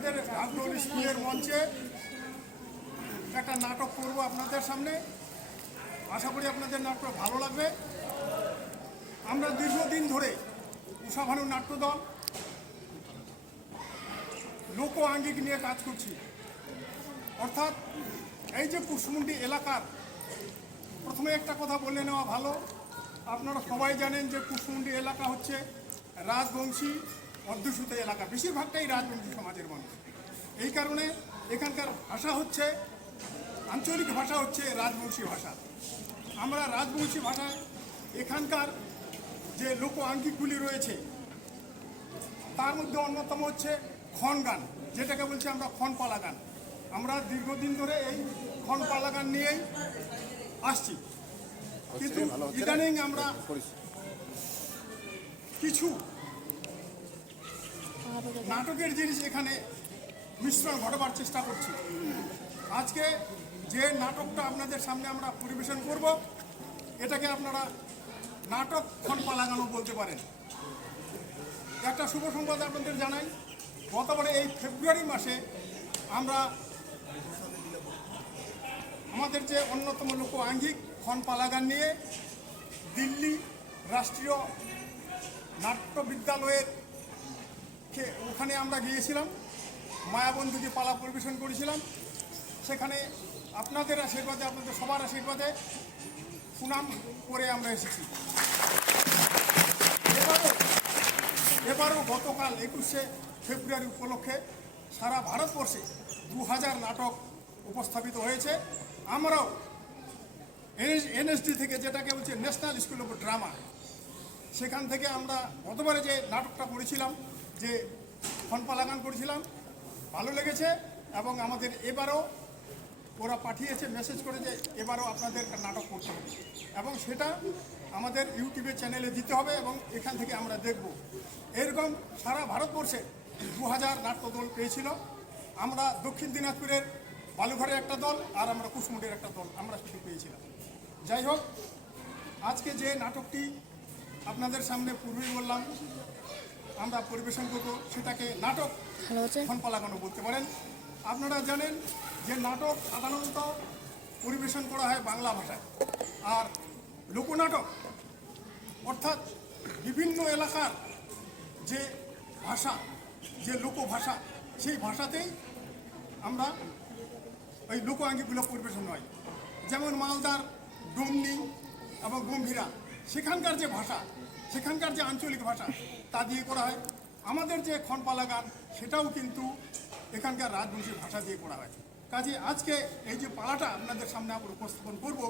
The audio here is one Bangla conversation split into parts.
আমাদের আব্দুল স্কুলের মঞ্চে একটা নাটক করব আপনাদের সামনে। আশা করি আপনাদের নাটক ভালো লাগবে। আমরা দীর্ঘদিন ধরে উষাভানু নাট্য দল লোক আঙ্গিক নিয়ে কাজ করছি। অর্থাৎ এই যে কুশমুন্ডি এলাকার, প্রথমে একটা কথা বলে নেওয়া ভালো। আপনারা সবাই জানেন যে কুশমুন্ডি এলাকা হচ্ছে রাজবংশী। অধ্যুষিত এলাকা। বেশিরভাগটাই রাজবংশী সমাজের মানুষ এই কারণে এখানকার ভাষা হচ্ছে আঞ্চলিক ভাষা হচ্ছে রাজবংশী ভাষা। আমরা রাজবংশী ভাষায় এখানকার যে লোক আঙ্গিকগুলি রয়েছে তার মধ্যে অন্যতম হচ্ছে খন গান যেটাকে বলছি আমরা খন পালা গান আমরা দীর্ঘদিন ধরে এই খন পালা গান নিয়েই আসছি। কিন্তু ইদানিং আমরা কিছু নাটকের জিনিস এখানে মিশ্রণ ঘটাবার চেষ্টা করছি। আজকে যে নাটকটা আপনাদের সামনে আমরা পরিবেশন করব, এটাকে আপনারা নাটক খনপা লাগানো বলতে পারেন। একটা শুভ সংবাদ আপনাদের জানাই, গতবারে এই ফেব্রুয়ারি মাসে আমরা আমাদের যে অন্যতম লোক আঙ্গিক খন পালাগান নিয়ে দিল্লি রাষ্ট্রীয় নাট্য বিদ্যালয়ের ওখানে আমরা গিয়েছিলাম মায়াবন্ধু যে পালা পরিবেশন করেছিলাম। সেখানে আপনাদের আশীর্বাদে, আপনাদের সবার আশীর্বাদে সুনাম করে আমরা এসেছি। এবারও এবারও গতকাল একুশে ফেব্রুয়ারি উপলক্ষে সারা ভারতবর্ষে দু হাজার নাটক উপস্থাপিত হয়েছে। আমরাও এনএসডি থেকে যেটাকে বলছে ন্যাশনাল স্কুল অফ ড্রামা, সেখান থেকে আমরা গতবারে যে নাটকটা করেছিলাম যে ফনপালাগান করেছিলাম, ভালো লেগেছে এবং আমাদের এবারও ওরা পাঠিয়েছে মেসেজ করে যে এবারও আপনাদের নাটক করতে হবে। এবং সেটা আমাদের ইউটিউবের চ্যানেলে দিতে হবে এবং এখান থেকে আমরা দেখব। এরকম সারা ভারতবর্ষে দু হাজার নাট্যদল পেয়েছিল। আমরা দক্ষিণ দিনাজপুরের বালুঘরের একটা দল আর আমরা কুশমুন্ডির একটা দল, আমরা শুধু পেয়েছিলাম। যাই হোক, আজকে যে নাটকটি আপনাদের সামনে পূর্বেই বললাম আমরা পরিবেশন করব সেটাকে নাটক ফোন পালাগানো বলতে পারেন। আপনারা জানেন যে নাটক সাধারণত পরিবেশন করা হয় বাংলা ভাষায়। আর লোকনাটক অর্থাৎ বিভিন্ন এলাকার যে ভাষা যে লোকভাষা সেই ভাষাতেই আমরা ওই লোক আঙ্গিকগুলো পরিবেশন হয়। যেমন মালদার ডুমনি এবং গম্ভীরা সেখানকার যে ভাষা সেখানকার যে আঞ্চলিক ভাষা, তা দিয়ে করা হয়। আমাদের যে খনপালা গান সেটাও কিন্তু এখানকার রাজবংশী ভাষা দিয়ে করা হয়। কাজে আজকে এই যে পালাটা আপনাদের সামনে আমরা উপস্থাপন করব,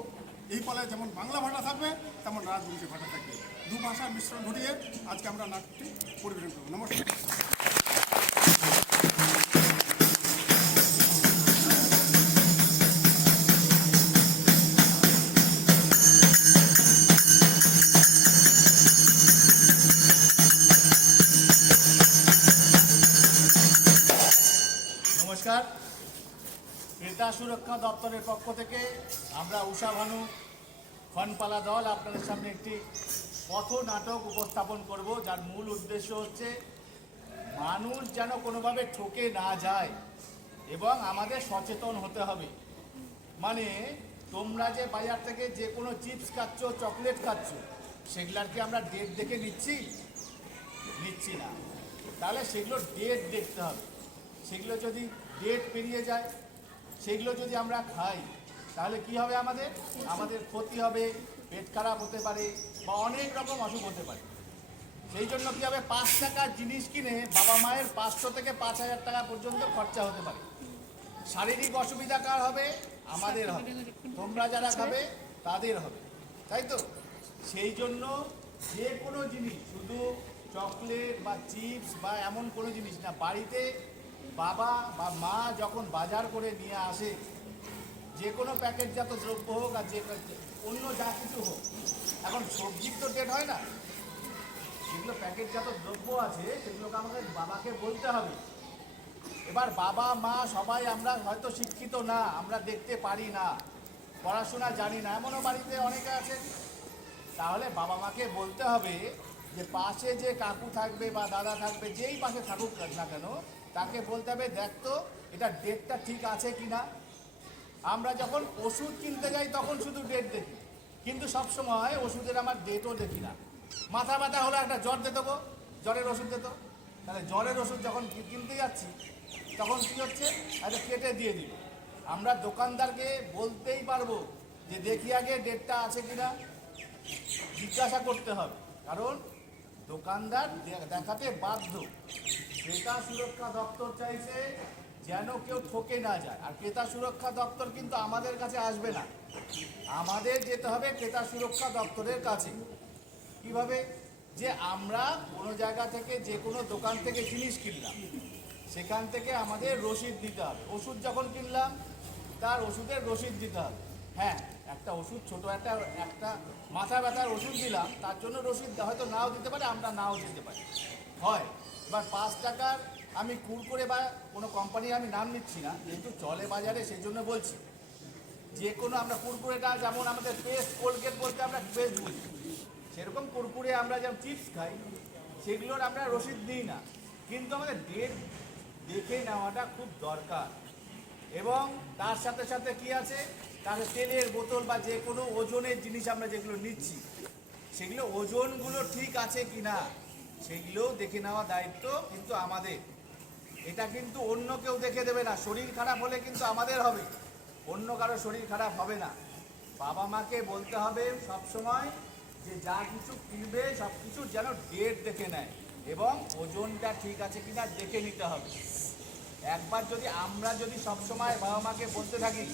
এই পালায় যেমন বাংলা ভাষা থাকবে, তেমন রাজবংশী ভাষা থাকবে। দু ভাষার মিশ্রণ ঘটিয়ে আজকে আমরা নাটকটি পরিবেশন করব। নমস্কার। নমস্কার। ক্রেতা সুরক্ষা দপ্তরের পক্ষ থেকে আমরা উষা ভানু খনপালা দল, আপনাদের সামনে একটি পথ নাটক উপস্থাপন করব, যার মূল উদ্দেশ্য হচ্ছে মানুষ যেন কোনোভাবে ঠকে না যায় এবং আমাদের সচেতন হতে হবে। মানে তোমরা যে বাজার থেকে যে কোনো চিপস খাচ্ছ, চকলেট খাচ্ছ সেগুলার কি আমরা ডেট দেখে নিচ্ছি? নিচ্ছি না। তাহলে সেগুলো ডেট দেখতে হবে। সেগুলো যদি ডেট পেরিয়ে যায়, সেগুলো যদি আমরা খাই, তাহলে কি হবে আমাদের? আমাদের ক্ষতি হবে, পেট খারাপ হতে পারে বা অনেক রকম অসুখ হতে পারে। সেই জন্য কি হবে? পাঁচ টাকার জিনিস কিনে বাবা মায়ের পাঁচশো থেকে পাঁচ হাজার টাকা পর্যন্ত খরচা হতে পারে। শারীরিক অসুবিধা কার হবে? আমাদের হবে। তোমরা যারা খাবে, তাদের হবে। তাই তো? সেই জন্য যে কোনো জিনিস, শুধু চকলেট বা চিপস বা এমন কোনো জিনিস না, বাড়িতে বাবা বা মা যখন বাজার করে নিয়ে আসে, যে কোনো প্যাকেটজাত দ্রব্য হোক আর যে অন্য যা কিছু হোক, এখন সবজির তো ডেট হয় না। যেগুলো প্যাকেটজাত দ্রব্য আছে, সেগুলোকে আমাদের বাবাকে বলতে হবে। এবার বাবা, মা সবাই আমরা হয়তো শিক্ষিত না, আমরা দেখতে পারি না, পড়াশোনা জানি না, এমনও বাড়িতে অনেকে আছে। তাহলে বাবা মাকে বলতে হবে যে, পাশে যে কাকু থাকবে বা দাদা থাকবে, যেই পাশে থাকুক না কেন তাকে বলতে হবে, দেখ তো, এটা ডেটটা ঠিক আছে কি না আমরা যখন ওষুধ কিনতে যাই, তখন শুধু ডেট দেখি। কিন্তু সব সময় ওষুধের আমার ডেটও দেখি না। মাথা ব্যথা হলে একটা জ্বর দিয়ে দেবো জ্বরের ওষুধ দিত তাহলে জ্বরের ওষুধ যখন কিনতে যাচ্ছি, তখন কী হচ্ছে? একটা কেটে দিয়ে দিল আমরা দোকানদারকে বলতেই পারব যে, দেখি আগে ডেটটা আছে কি না জিজ্ঞাসা করতে হবে। কারণ দোকানদার দেখাতে বাধ্য। ক্রেতা সুরক্ষা দপ্তর চাইছে যেন কেউ ঠকে না যায়। আর ক্রেতা সুরক্ষা দপ্তর কিন্তু আমাদের কাছে আসবে না। আমাদের যেতে হবে ক্রেতা সুরক্ষা দপ্তরের কাছে। কীভাবে? যে আমরা কোনো জায়গা থেকে যে কোনো দোকান থেকে জিনিস কিনলাম, সেখান থেকে আমাদের রসিদ দিতে হবে। ওষুধ যখন কিনলাম, তার ওষুধের রসিদ দিতে হবে। হ্যাঁ একটা ওষুধ, ছোট একটা একটা মাথা ব্যথার ওষুধ দিলাম, তার জন্য রসিদ হয়তো নাও দিতে পারে, আমরা নাও দিতে পারি। হয়। এবার পাঁচ টাকার আমি কুরকুরে বা কোনো কোম্পানির আমি নাম নিচ্ছি না যেহেতু চলে বাজারে সেই জন্য বলছি। যে কোনো আমরা কুরকুরেটা যেমন আমাদের পেস্ট কোলগেট বলতে আমরা পেস্ট বুঝি সেরকম কুরকুরে আমরা যেমন চিপস খাই, সেগুলোর আমরা রসিদ দিই না। কিন্তু আমাদের ডেট দেখে নেওয়াটা খুব দরকার। এবং তার সাথে সাথে কি আছে? তাহলে তেলের বোতল বা যে কোনো ওজনের জিনিস আমরা যেগুলো নিচ্ছি, সেগুলো ওজনগুলো ঠিক আছে কি না সেগুলোও দেখে নেওয়া দায়িত্ব কিন্তু আমাদের। এটা কিন্তু অন্য কেউ দেখে দেবে না। শরীর খারাপ হলে কিন্তু আমাদের হবে। অন্য কারও শরীর খারাপ হবে না। বাবা মাকে বলতে হবে সব সময় যে যা কিছু কিনবে সব কিছু যেন ডেট দেখে নেয় এবং ওজনটা ঠিক আছে কিনা দেখে নিতে হবে। একবার যদি আমরা যদি সবসময় বাবা মাকে বলতে থাকি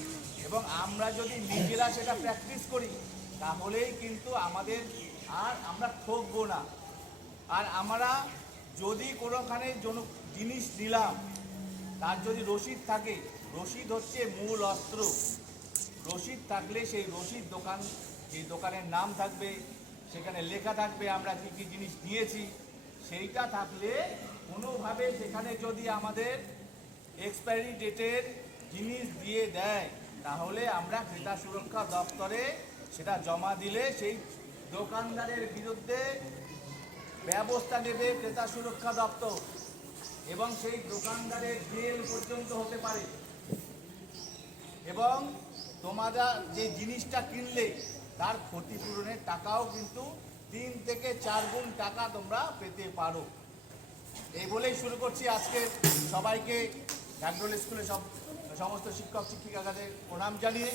এবং আমরা যদি নিজেরা সেটা প্র্যাকটিস করি, তাহলেই কিন্তু আমাদের আর আমরা ঠকবো না। আর আমরা যদি কোনোখানে জন- জিনিস নিলাম তার যদি রসিদ থাকে, রসিদ হচ্ছে মূল অস্ত্র। রসিদ থাকলে সেই রসিদ দোকান, সেই দোকানের নাম থাকবে, সেখানে লেখা থাকবে আমরা কী কী জিনিস নিয়েছি সেইটা থাকলে কোনোভাবে সেখানে যদি আমাদের এক্সপায়ারি ডেটের জিনিস দিয়ে দেয়, তাহলে আমরা ক্রেতা সুরক্ষা দপ্তরে সেটা জমা দিলে সেই দোকানদারের বিরুদ্ধে ব্যবস্থা নেবে ক্রেতা সুরক্ষা দপ্তর এবং সেই দোকানদারের জেল পর্যন্ত হতে পারে। এবং তোমরা যে জিনিসটা কিনলে তার ক্ষতিপূরণের টাকাও কিন্তু তিন থেকে চার গুণ টাকা তোমরা পেতে পারো। এই বলেই শুরু করছি আজকে। সবাইকে ডাকডোল স্কুলে সব, সমস্ত শিক্ষক, শিক্ষিকাদের প্রণাম জানিয়ে,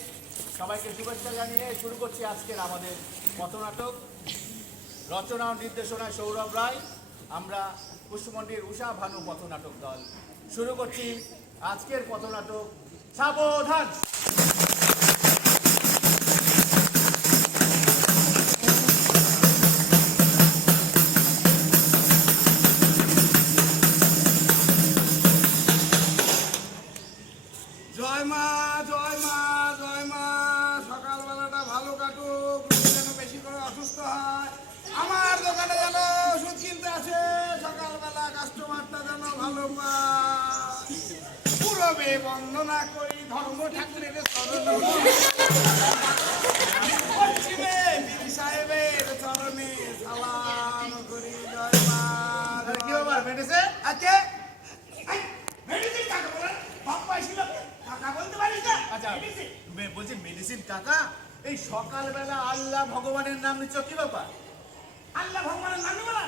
সবাইকে শুভেচ্ছা জানিয়ে শুরু করছি আজকের আমাদের পথনাটক। রচনা ও নির্দেশনায় সৌরভ রায়, আমরা পুষ্পমন্ডির উষা ভানু পথনাটক দল। শুরু করছি আজকের পথনাটক সাবধান! বলছি মেডিসিন টাকা এই সকালবেলা আল্লাহ ভগবানের নাম নিচ্ছ কি ব্যাপার? আল্লাহ ভগবানের নাম নেব না?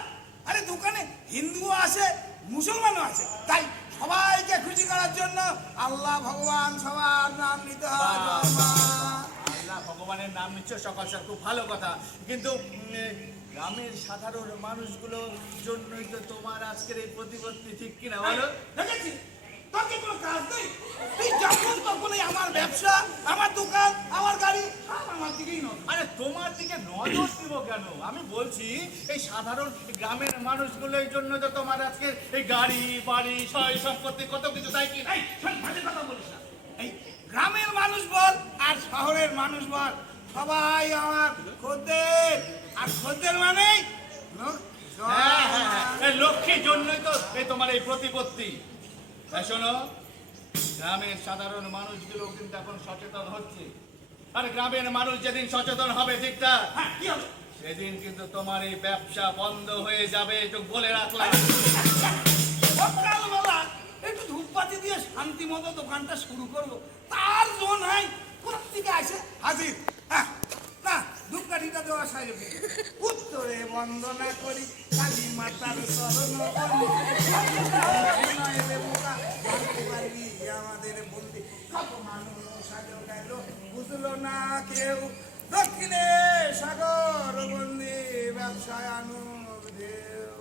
আরে দোকানে হিন্দুও আছে মুসলমানও আছে। তাই সবাইকে খুশি করার জন্য আল্লাহ ভগবান সবার নাম নিতে হয়। আল্লাহ ভগবানের নাম নিচ্ছ সকাল সকাল খুব ভালো কথা। কিন্তু গ্রামের সাধারণ মানুষগুলোর জন্যই তো তোমার আজকের এই প্রতিপত্তি ঠিক কিনা বলো? দেখেছি। তোর কি কোনো কাজ নেই। তুই যখন তখনই আমার ব্যবসা আমার দোকান আমার গাড়ি সব আমার দিকেই নজর। আরে তোমার দিকে নজর দিব কেন? আমি বলছি এই সাধারণ গ্রামের মানুষগুলোর জন্য তো তোমার আজকে এই গাড়ি বাড়ি সয় সম্পত্তি কত কিছু তাই কি? এই শোন বাজে কথা বলিস না। এই গ্রামের মানুষ বল আর শহরের মানুষ বল। সবাই আমার খদ্দের। আর খদ্দের হ্যাঁ লক্ষ্মীর জন্যই তো এই তোমার এই প্রতিপত্তি। এখনও গ্রামের সাধারণ মানুষগুলো কিন্তু এখন সচেতন হচ্ছে। আর গ্রামের মানুষ যেদিন সচেতন হবে ঠিকঠাক হ্যাঁ, সেদিন কিন্তু তোমার এই ব্যবসা বন্ধ হয়ে যাবে একটু বলে রাখলাম। একটু ধূপপাতি দিয়ে শান্তি মতো দোকানটা শুরু করব। তার জো নাই কোথা থেকে আসে? হাজির। হ্যাঁ। না, ধূপকাঠিটা দেওয়া সাহেব উত্তরে বন্দনা করি, কালী মাতার চরণ আমাদের বন্ধু কত মানুষ সাজো গেল, বুঝলো না কেউ। দক্ষিণে সাগর বন্দি, ব্যবসায় আনুর ঢেউ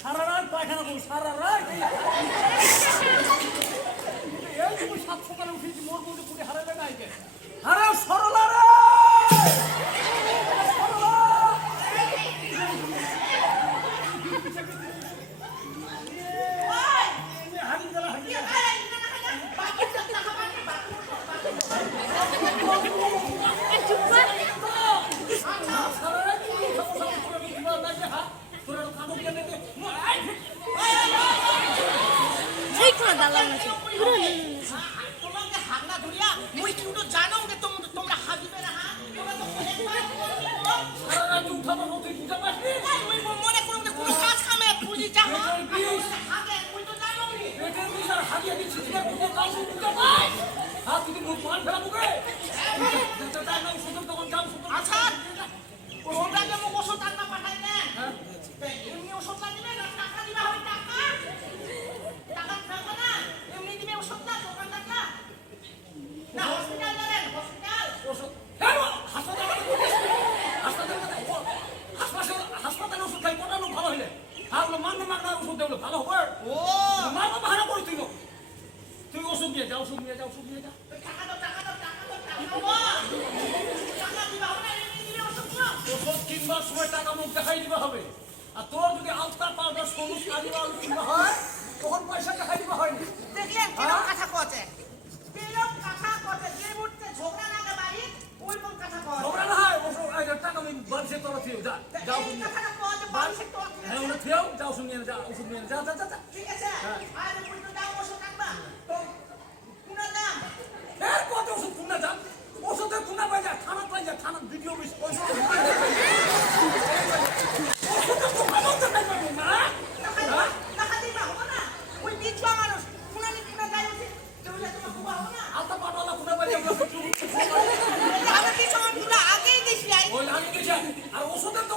সারা রাত পায়খানা সারা রাত সাত সকালে উঠেছি মোর মোটে কুটে হারালে না হারাও সর। যাও হ্যাঁ, হ্যাঁ ওটা খেয়েও যাও ওষুধ নিয়ে যা ওষুধ নিয়ে যা যা যা যা ঠিক আছে। হ্যাঁ। আর ওষুধ দাও ওষুধ আনবা। তো কুনা দাম। এর কত ওষুধ কুনা দাম? ওষুধের কুনা পাই যায় থানা পাই যায় থানা ভিডিও মিস ওষুধ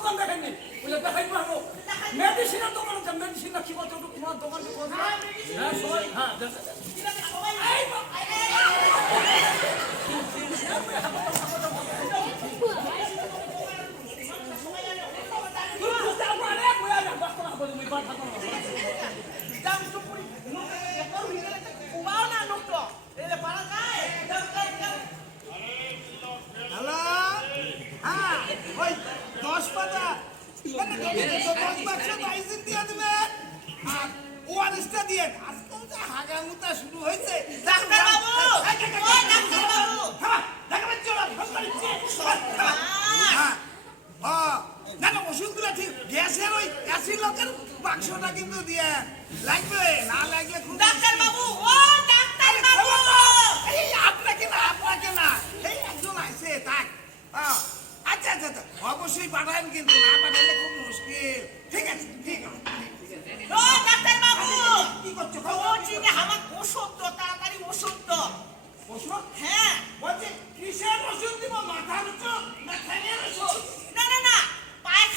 দোকান দেখেননি বলে দেখাই পারব মেডিসিনের দোকান আছে মেডিসিন রাখি বলছো তোমার দোকান হ্যাঁ, হ্যাঁ সবাই হ্যাঁ ওয়ারিসটা দিয়ে শুরু হয়েছে ডাক্তার বাবু ডাক্তার বাবু না না ওষুধগুলো ঠিক গ্যাসের ওই অ্যাসিড লোকের বাক্সটা কিন্তু দিয়ে লাগবে না লাগলে এই আপনাকে না। আপনাকে এই একজন আছে থাক। হ্যাঁ আচ্ছা আচ্ছা আচ্ছা। অবশ্যই পাঠান কিন্তু না পাঠালে খুব মুশকিল। ঠিক আছে ঠিক আছে। ও করছ? ও ঠিক আমার ওষুধ তো তাড়াতাড়ি ওষুধ তো ওষুধ? হ্যাঁ। বলছি কিসের ওষুধ দিব? মাথার ওষুধ ওষুধ? না না পায়খানা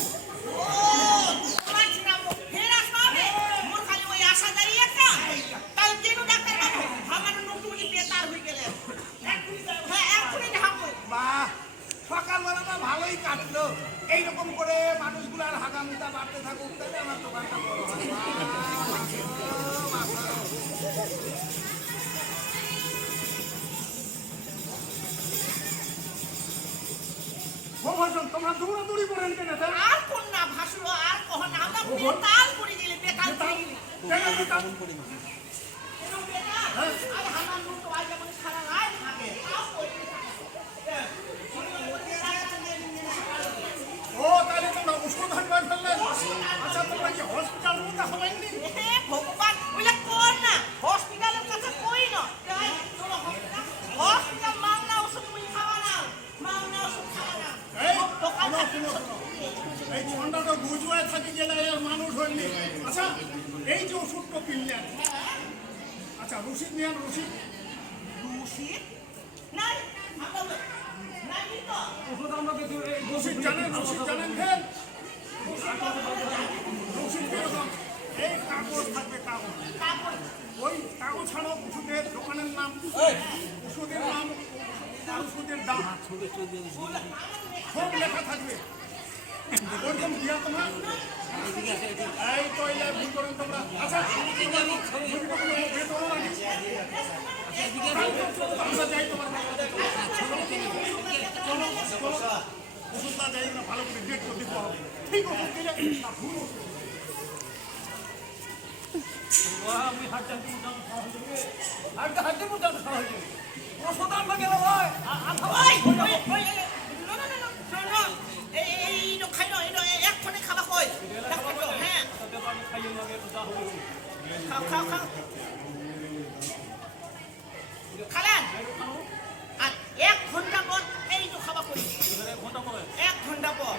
জানি না ভালো করে গ্রেড করে দিতে হবে ঠিক ওষুধ দিলে না ভুল আমি হাটটা কি দাম খাই না এটা এক্ষণে খাবা কই খালেন আর এক ঘণ্টা পর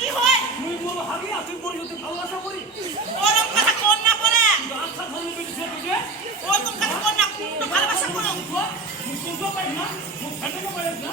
কি হয়? মুই মোর হারি আছি মোর যদি ভালোবাসা করি ওরম কথা কোন না আচ্ছা, না কোন তো ভালোবাসা করো মুই সুযোগ পাই না মুই ফেলে করি না।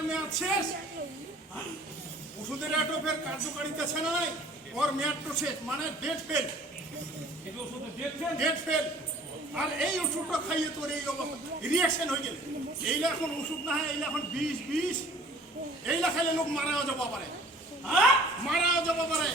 কার্যকরের মেয়াদ শেষ। ওষুধের এটো ফের কার্যকারিতা ছে নাই ওর মেয়াদ তো শেষ মানে ডেট ফেল ডেট ফেল আর এই ওষুধটা খাইয়ে তোর এই রিয়াকশন হয়ে গেলে। এইলা এখন ওষুধ না হয় এইলা এখন বিষ বিষ। এইলা খাইলে লোক মারাও যাব পারে হ্যাঁ? মারাও যাব পারে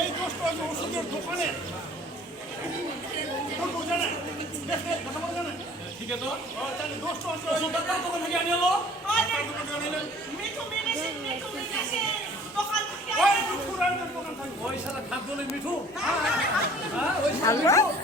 এই দোষটা ওষুধের দোকানে ঠিক আছে তাহলে দোষটা হচ্ছে ওই ওষুধ ডাক্তার দোকান থেকে আনিয়ে এলো ডাক্তার দোকানে আনিলেন। মিঠু মেডিসিন মিঠু মেডিসিন দোকান থেকে ওই কুকুরের দোকান থাকবে ওই শালা খাদ্যলে মিঠু হ্যাঁ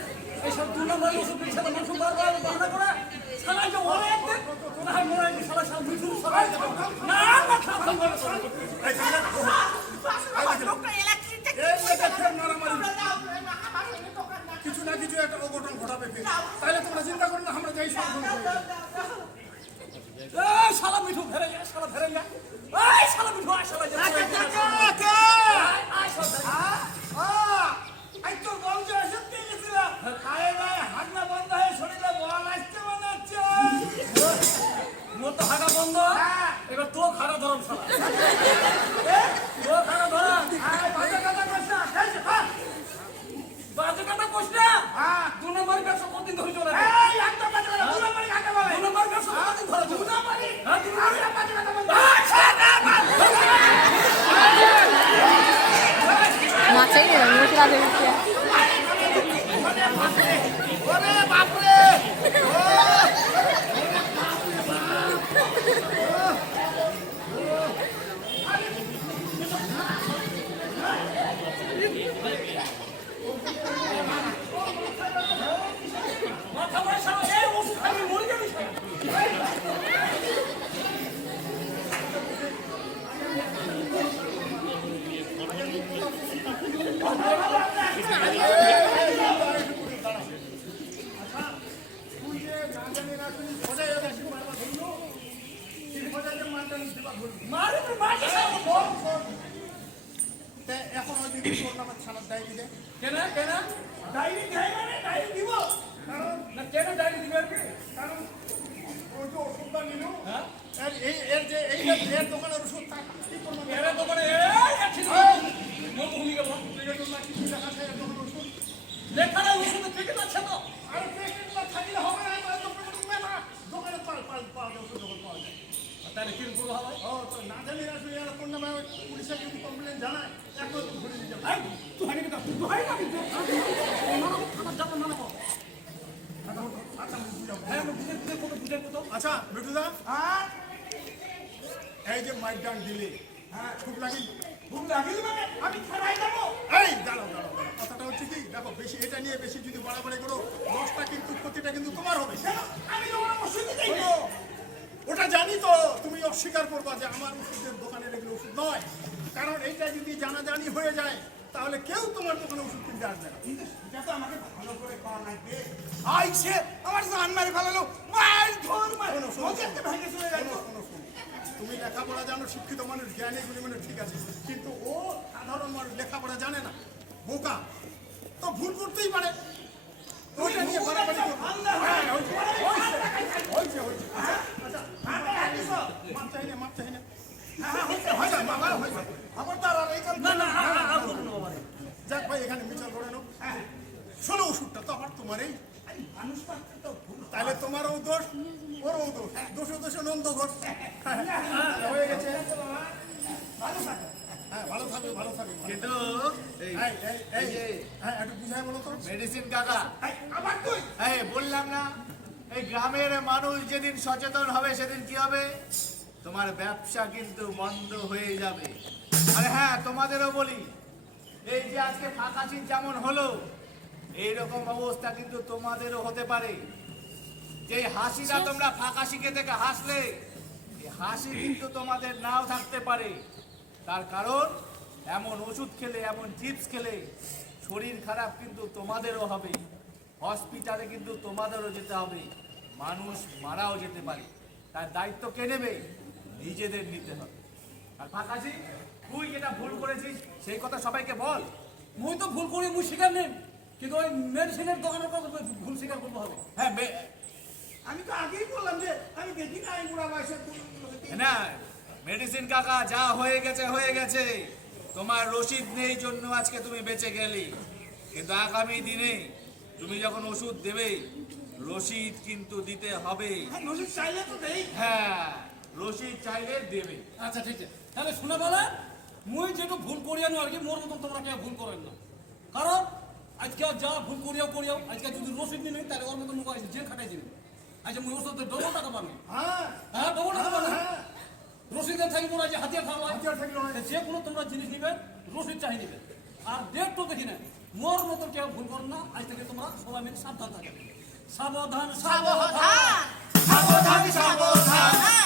এটা নিয়ে বেশি যদি বাড়াবাড়ি করো, দশটা কিন্তু ক্ষতিটা কিন্তু তোমার হবে। ওটা জানি তো, তুমি অস্বীকার করবা যে আমার ওষুধের দোকানে এগুলো ওষুধ নয়। কারণ এইটা যদি জানাজানি হয়ে যায় তাহলে কেউ তোমার দোকানে ওষুধ কিনতে আসবে না। এটা তো আমাকে ভালো করে করা লাগবে আইছে আমার জান মারি ফেলালো মার ধর মার। শোনো, ভেঙে চলে গেল। তুমি লেখাপড়া জানো শিক্ষিত মানুষ জ্ঞানী গুলি মানুষ ঠিক আছে। কিন্তু ও সাধারণ মানুষ লেখাপড়া জানে না। বোকা। তো ভুল করতেই পারে। ওইটা নিয়ে বাড়াবাড়ি। হ্যাঁ, হয়েছে, হয়েছে, হয়েছে। আচ্ছা, আচ্ছা, মাপ চাই না, মাপ চাই না। যাক ভাই এখানে মিচাল করে নাও। শোনো ওষুধটা তো তাহলে তোমারও দোষ ওরও দোষ। দোষ দোষ। নন্দ ঘোষ হয়ে গেছে। ভালো থাকে। হ্যাঁ ভালো থাকবে ভালো থাকবে কিন্তু এই, হ্যাঁ একটু বুঝাই বলো তো। মেডিসিন কাকা। আবার তুই। এই বললাম না এই গ্রামের মানুষ যেদিন সচেতন হবে সেদিন কি হবে? তোমার ব্যবসা কিন্তু বন্ধ হয়ে যাবে। আরে হ্যাঁ তোমাদেরও বলি এই যে আজকে ফাঁকাশির যেমন হলো এইরকম অবস্থা কিন্তু তোমাদেরও হতে পারে। যে হাসিটা তোমরা ফাঁকাশিকে থেকে হাসলে হাসি কিন্তু তোমাদের নাও থাকতে পারে। তার কারণ এমন ওষুধ খেলে এমন চিপস খেলে শরীর খারাপ কিন্তু তোমাদেরও হবে। হসপিটালে কিন্তু তোমাদেরও যেতে হবে। মানুষ মারাও যেতে পারে। তার দায়িত্ব কে নেবে? নিজেদের নিতে হবে। আর ফাঁকাশি তুই যেটা ভুল করেছিস সেই কথা সবাইকে বল। মুই তো ভুল করি মুই স্বীকার নেই। কিন্তু ওই মেডিসিনের দোকানের কথা ভুল স্বীকার করতে হবে। হ্যাঁ আমি তো আগেই বললাম যে আমি দেখি না এই বুড়া বয়সে না মেডিসিন কাকা যা হয়ে গেছে হয়ে গেছে। তোমার রসিদ নেই জন্য আজকে তুমি বেঁচে গেলে। কিন্তু আগামী দিনে তুমি যখন ওষুধ দেবে রসিদ কিন্তু দিতে হবে। নজর চাইলে তো দেই। হ্যাঁ। রসিদ চাইলে দেবে। আচ্ছা ঠিক আছে। তাহলে শুনে বলে মুই যেটা ভুল করিয়া নি আর কি মোর মতন তোমরা কেউ ভুল করেন না। কারণ আজকে যা ভুল করিয়াও করিয়াও আজকে যদি রসিদ নিই তাহলে ওর মতন মুখ জেল খাটাই দিবে। আচ্ছা মুই ওর সাথে ডবল টাকা পাবো হ্যাঁ। হ্যাঁ ডবল টাকা পাবো রসিদের থাকি মোরা যে হাতিয়ার খাওয়া হাতিয়ার হয়। যে কোনো তোমরা জিনিস নিবে রসিদ চাই নিবে আর ডেট তো দেখি না মোর মতন কেউ ভুল করো না আজ থেকে তোমরা সবাই মিলে সাবধান থাকে সাবধান। সাবধান সাবধান। সাবধান।